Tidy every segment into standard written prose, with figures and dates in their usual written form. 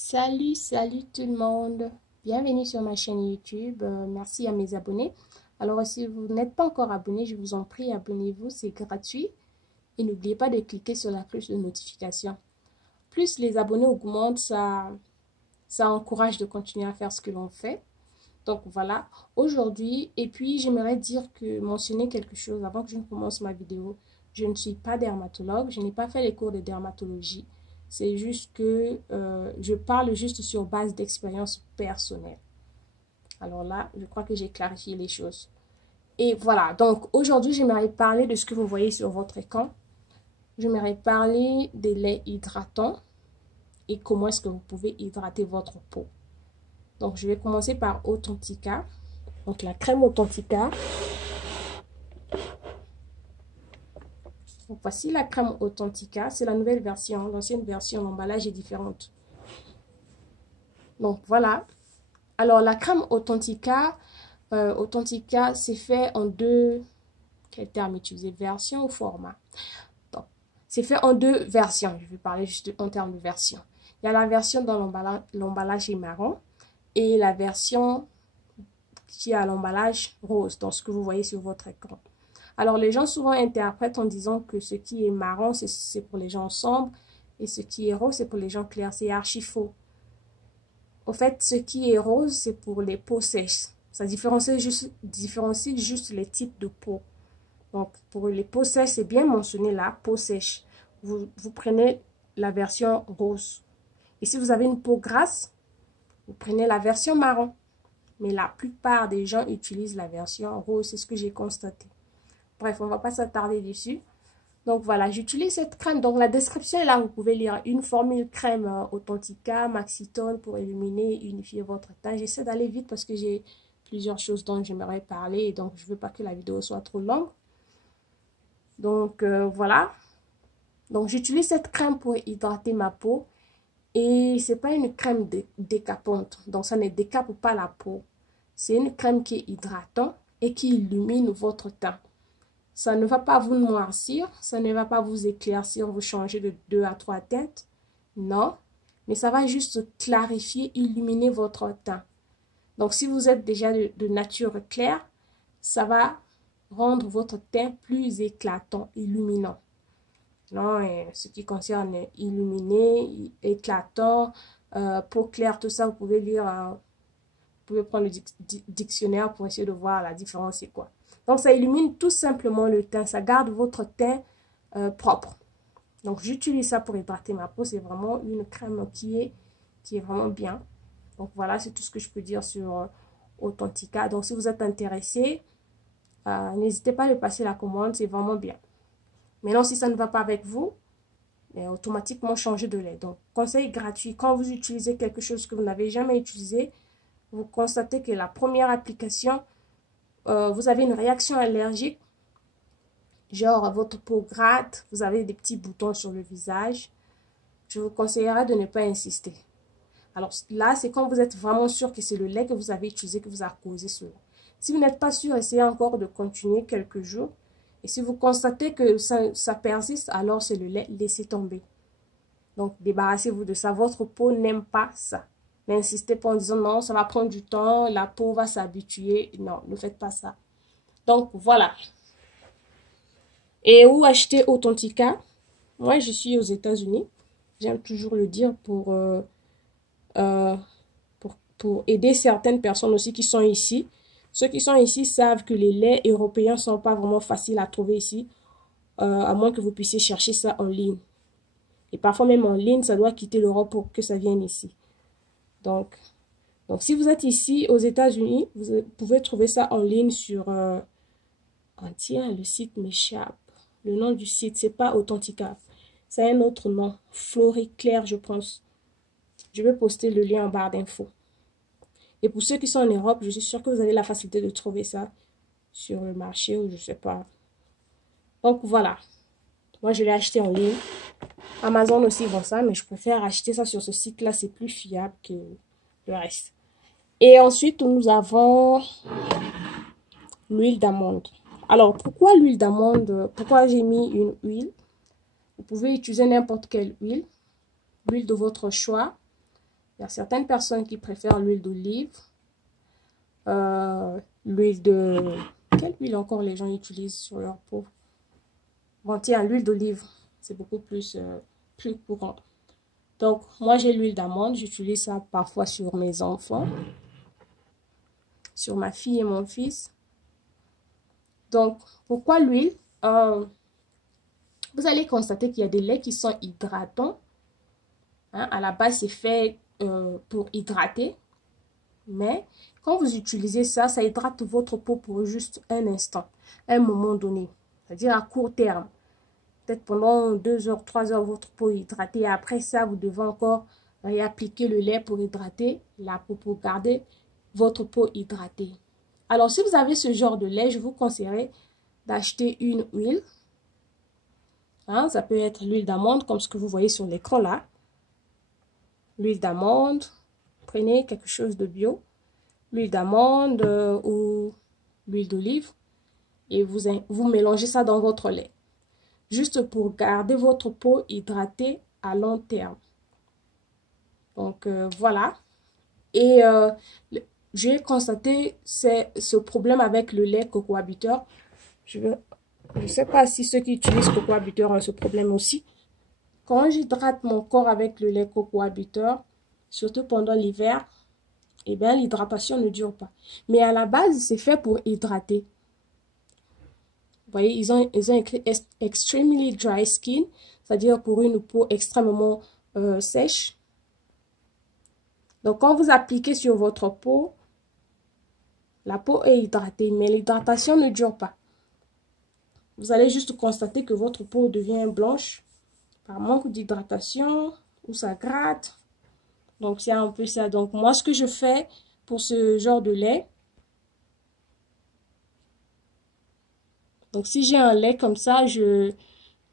Salut tout le monde. Bienvenue sur ma chaîne YouTube. Merci à mes abonnés. Alors, si vous n'êtes pas encore abonné, je vous en prie, abonnez-vous, c'est gratuit. Et n'oubliez pas de cliquer sur la cloche de notification. Plus les abonnés augmentent, ça encourage de continuer à faire ce que l'on fait. Donc voilà, aujourd'hui, et puis j'aimerais mentionner quelque chose avant que je ne commence ma vidéo. Je ne suis pas dermatologue, je n'ai pas fait les cours de dermatologie. C'est juste que je parle juste sur base d'expérience personnelle. Alors là, je crois que j'ai clarifié les choses. Et voilà, donc aujourd'hui, j'aimerais parler de ce que vous voyez sur votre écran. J'aimerais parler des laits hydratants et comment est-ce que vous pouvez hydrater votre peau. Donc, je vais commencer par Authentica. Donc, la crème Authentica. Donc, voici la crème Authentica. C'est la nouvelle version. L'ancienne version, l'emballage est différente. Donc, voilà. Alors, la crème Authentica, c'est fait en deux... Quel terme utiliser? Version ou format? Donc, c'est fait en deux versions. Je vais parler juste en termes de version. Il y a la version dont l'emballage est marron. Et la version qui a l'emballage rose, dans ce que vous voyez sur votre écran. Alors, les gens souvent interprètent en disant que ce qui est marron, c'est pour les gens sombres, et ce qui est rose, c'est pour les gens clairs. C'est archi faux. Au fait, ce qui est rose, c'est pour les peaux sèches. Ça différencie juste les types de peau. Donc, pour les peaux sèches, c'est bien mentionné là, peau sèche. Vous prenez la version rose. Et si vous avez une peau grasse, vous prenez la version marron. Mais la plupart des gens utilisent la version rose. C'est ce que j'ai constaté. Bref, on ne va pas s'attarder dessus. Donc voilà, j'utilise cette crème. Donc la description est là. Vous pouvez lire une formule crème Authentica, Maxitone pour illuminer et unifier votre teint. J'essaie d'aller vite parce que j'ai plusieurs choses dont j'aimerais parler. Et donc je ne veux pas que la vidéo soit trop longue. Donc voilà. Donc j'utilise cette crème pour hydrater ma peau. Et c'est pas une crème décapante, donc ça ne décape pas la peau. C'est une crème qui est hydratante et qui illumine votre teint. Ça ne va pas vous noircir, ça ne va pas vous éclaircir, vous changer de 2 à 3 teintes. Non, mais ça va juste clarifier, illuminer votre teint. Donc si vous êtes déjà de nature claire, ça va rendre votre teint plus éclatant, illuminant. Non, et ce qui concerne illuminé, éclatant, peau claire, tout ça, vous pouvez lire, vous pouvez prendre le dictionnaire pour essayer de voir la différence c'est quoi. Donc, ça illumine tout simplement le teint, ça garde votre teint propre. Donc, j'utilise ça pour hydrater ma peau, c'est vraiment une crème qui est vraiment bien. Donc, voilà, c'est tout ce que je peux dire sur Authentica. Donc, si vous êtes intéressé, n'hésitez pas à lui passer la commande, c'est vraiment bien. Maintenant, si ça ne va pas avec vous, automatiquement changer de lait. Donc, conseil gratuit. Quand vous utilisez quelque chose que vous n'avez jamais utilisé, vous constatez que la première application, vous avez une réaction allergique. Genre, votre peau gratte, vous avez des petits boutons sur le visage. Je vous conseillerais de ne pas insister. Alors là, c'est quand vous êtes vraiment sûr que c'est le lait que vous avez utilisé qui vous a causé cela. Si vous n'êtes pas sûr, essayez encore de continuer quelques jours. Et si vous constatez que ça persiste, alors c'est le lait, laissez tomber. Donc, débarrassez-vous de ça. Votre peau n'aime pas ça. N'insistez pas en disant non, ça va prendre du temps, la peau va s'habituer. Non, ne faites pas ça. Donc, voilà. Et où acheter Authentica? Moi, je suis aux États-Unis. J'aime toujours le dire pour aider certaines personnes aussi qui sont ici. Ceux qui sont ici savent que les laits européens ne sont pas vraiment faciles à trouver ici, à moins que vous puissiez chercher ça en ligne. Et parfois même en ligne, ça doit quitter l'Europe pour que ça vienne ici. Donc si vous êtes ici aux États-Unis, vous pouvez trouver ça en ligne sur... tiens, le site m'échappe. Le nom du site, c'est pas Authentica. C'est un autre nom. Floriclair, je pense. Je vais poster le lien en barre d'infos. Et pour ceux qui sont en Europe, je suis sûre que vous avez la facilité de trouver ça sur le marché ou je sais pas. Donc voilà. Moi, je l'ai acheté en ligne. Amazon aussi vend ça, mais je préfère acheter ça sur ce site-là. C'est plus fiable que le reste. Et ensuite, nous avons l'huile d'amande. Alors, pourquoi l'huile d'amande? Pourquoi j'ai mis une huile? Vous pouvez utiliser n'importe quelle huile. L'huile de votre choix. Il y a certaines personnes qui préfèrent l'huile d'olive. L'huile de... Quelle huile encore les gens utilisent sur leur peau? Bon, tiens, l'huile d'olive, c'est beaucoup plus courant. Donc, moi, j'ai l'huile d'amande. J'utilise ça parfois sur mes enfants, sur ma fille et mon fils. Donc, pourquoi l'huile? Vous allez constater qu'il y a des laits qui sont hydratants. Hein, à la base, c'est fait pour hydrater. Mais quand vous utilisez ça, ça hydrate votre peau pour juste un instant, un moment donné. C'est-à-dire à court terme. Peut-être pendant 2 heures, 3 heures, votre peau est hydratée. Après ça, vous devez encore réappliquer le lait pour hydrater la peau, pour garder votre peau hydratée. Alors, si vous avez ce genre de lait, je vous conseillerais d'acheter une huile. Hein, ça peut être l'huile d'amande, comme ce que vous voyez sur l'écran là. L'huile d'amande, prenez quelque chose de bio. L'huile d'amande ou l'huile d'olive. Et vous mélangez ça dans votre lait. Juste pour garder votre peau hydratée à long terme. Donc, voilà. Et j'ai constaté ce problème avec le lait Cocoa Butter. Je ne sais pas si ceux qui utilisent Cocoa Butter ont ce problème aussi. Quand j'hydrate mon corps avec le lait Cocoa Butter, surtout pendant l'hiver, eh bien, l'hydratation ne dure pas. Mais à la base, c'est fait pour hydrater. Vous voyez, ils ont écrit Extremely Dry Skin, c'est-à-dire pour une peau extrêmement sèche. Donc, quand vous appliquez sur votre peau, la peau est hydratée, mais l'hydratation ne dure pas. Vous allez juste constater que votre peau devient blanche par manque d'hydratation ou ça gratte. Donc, c'est un peu ça. Donc, moi, ce que je fais pour ce genre de lait, donc si j'ai un lait comme ça, je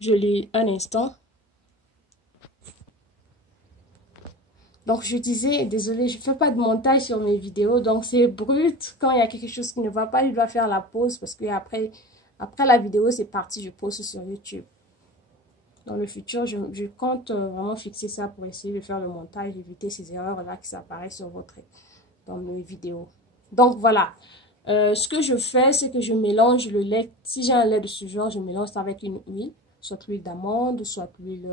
l'ai un instant. Donc, je disais, désolée, je ne fais pas de montage sur mes vidéos, donc c'est brut. Quand il y a quelque chose qui ne va pas, je dois faire la pause parce que après la vidéo, c'est parti, je poste sur YouTube. Dans le futur, je compte vraiment fixer ça pour essayer de faire le montage, éviter ces erreurs-là qui apparaissent dans mes vidéos. Donc, voilà. Ce que je fais, c'est que je mélange le lait. Si j'ai un lait de ce genre, je mélange ça avec une huile, soit l'huile d'amande, soit l'huile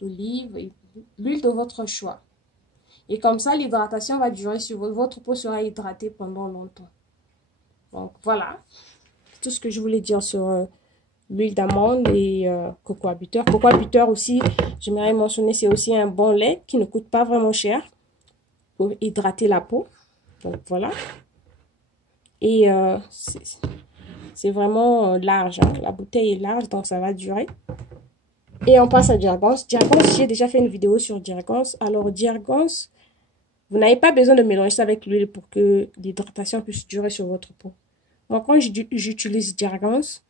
d'olive, l'huile de votre choix. Et comme ça, l'hydratation va durer sur votre peau sera hydratée pendant longtemps. Donc, voilà. C'est tout ce que je voulais dire sur l'huile d'amande et Cocoa Butter. Cocoa Butter aussi, j'aimerais mentionner, c'est aussi un bon lait qui ne coûte pas vraiment cher pour hydrater la peau. Donc, voilà. Et c'est vraiment large. Hein. La bouteille est large, donc ça va durer. Et on passe à Jergens. Jergens, j'ai déjà fait une vidéo sur Jergens. Alors, Jergens, vous n'avez pas besoin de mélanger ça avec l'huile pour que l'hydratation puisse durer sur votre peau. Moi, quand j'utilise Jergens,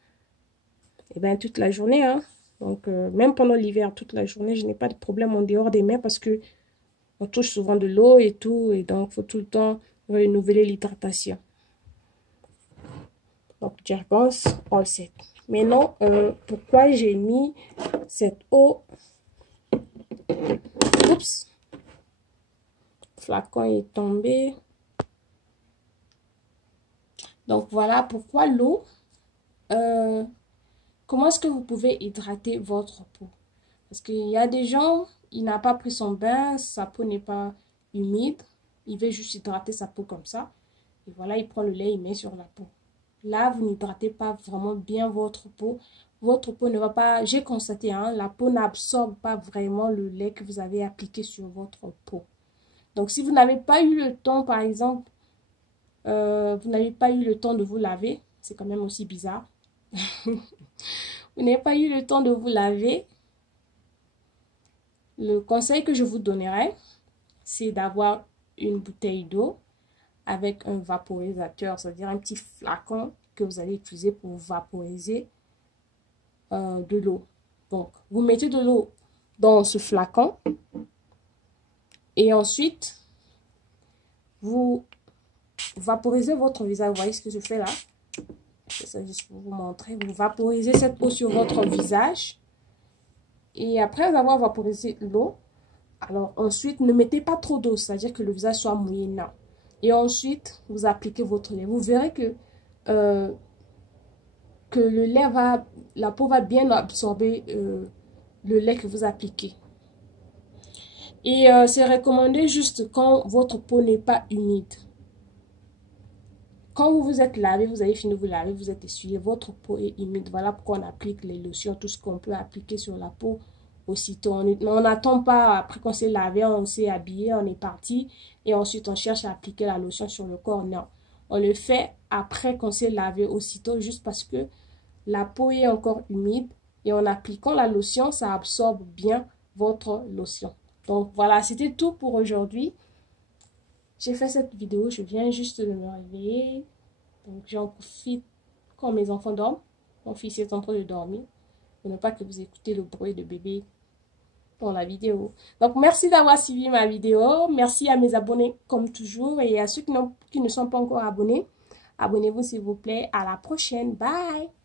eh bien, toute la journée, hein. Donc, même pendant l'hiver, toute la journée, je n'ai pas de problème en dehors des mains parce que on touche souvent de l'eau et tout. Et donc, il faut tout le temps renouveler l'hydratation. Donc, Jergens, all set. Maintenant, pourquoi j'ai mis cette eau? Oups. Le flacon est tombé. Donc, voilà pourquoi l'eau. Comment est-ce que vous pouvez hydrater votre peau? Parce qu'il y a des gens, il n'a pas pris son bain, sa peau n'est pas humide. Il veut juste hydrater sa peau comme ça. Et voilà, il prend le lait, il met sur la peau. Là, vous n'hydratez pas vraiment bien votre peau. Votre peau ne va pas, j'ai constaté, hein, la peau n'absorbe pas vraiment le lait que vous avez appliqué sur votre peau. Donc, si vous n'avez pas eu le temps, par exemple, vous n'avez pas eu le temps de vous laver, c'est quand même aussi bizarre. Vous n'avez pas eu le temps de vous laver. Le conseil que je vous donnerais, c'est d'avoir une bouteille d'eau avec un vaporisateur, c'est-à-dire un petit flacon que vous allez utiliser pour vaporiser de l'eau. Donc, vous mettez de l'eau dans ce flacon et ensuite, vous vaporisez votre visage. Vous voyez ce que je fais là? Je fais ça juste pour vous montrer. Vous vaporisez cette eau sur votre visage et après avoir vaporisé l'eau, Alors ensuite, ne mettez pas trop d'eau, c'est-à-dire que le visage soit mouillé, non. Et ensuite, vous appliquez votre lait. Vous verrez que le lait la peau va bien absorber le lait que vous appliquez. Et c'est recommandé juste quand votre peau n'est pas humide. Quand vous vous êtes lavé, vous avez fini de vous laver, vous êtes essuyé, votre peau est humide. Voilà pourquoi on applique les lotions, tout ce qu'on peut appliquer sur la peau aussitôt. On n'attend pas après qu'on s'est lavé, on s'est habillé, on est parti et ensuite on cherche à appliquer la lotion sur le corps. Non, on le fait après qu'on s'est lavé aussitôt juste parce que la peau est encore humide et en appliquant la lotion, ça absorbe bien votre lotion. Donc voilà, c'était tout pour aujourd'hui. J'ai fait cette vidéo, je viens juste de me réveiller. Donc j'en profite quand mes enfants dorment. Mon fils est en train de dormir. Pour ne pas que vous écoutez le bruit de bébé dans la vidéo. Donc merci d'avoir suivi ma vidéo. Merci à mes abonnés comme toujours. Et à ceux qui ne sont pas encore abonnés, abonnez-vous s'il vous plaît. À la prochaine. Bye!